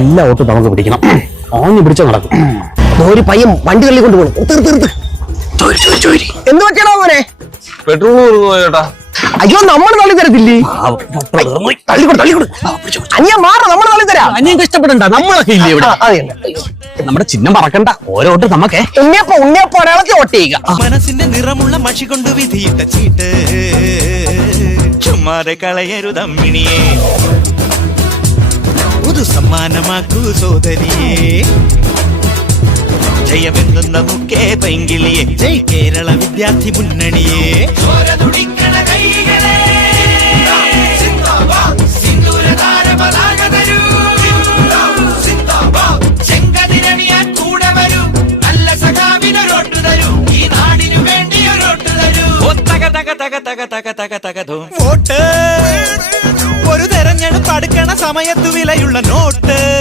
എല്ലാ ഓട്ടും നമുക്ക് പിടിക്കണം. ഓങ്ങി പിടിച്ച നടക്കും. ഒരു പയ്യൻ വണ്ടി തള്ളി തീർത്ത് തീർത്ത് എന്ത് പറ്റണോ മോനെ? പെട്രോൾ ചേട്ടാ. അയ്യോ നമ്മൾ തള്ളി തരത്തില്ലേ? തള്ളിക്കൊടു തള്ളിക്കൊടു അനിയ മാറ നമ്മൾ തള്ളി തരാം. അനിയൻ കഷ്ടപ്പെടണ്ട നമ്മളൊക്കെ ഇല്ലേ ഇവിടെ? നമ്മുടെ ചിഹ്നം മറക്കണ്ട ഓരോ ഓട്ട് നമുക്കേ ഉണ്ണിയപ്പ ഉണ്ണിയപ്പ ചെയ്യുക മനസ്സിന്റെ നിറമുള്ള മഷി കൊണ്ട് വിധിയിട്ട ചീട്ട്. ചുമ്മാതെ കളയരുതമ്മിണിയെ. പുതു സമ്മാനമാക്കൂ സോദരിയെ ജയമെന്തുന്ന മുക്കേ പൈങ്കിളിയെ ജയ് കേരള വിദ്യാർത്ഥി മുന്നണിയെ തക നല്ല സഖാവിനൊരോട്ടു തരൂ ഈ നാടിനു വേണ്ടി ഒരോട്ടു തരൂ ഓ തക തക തക തക തക തക സമയത്തു വിലയുള്ള നോട്ട്.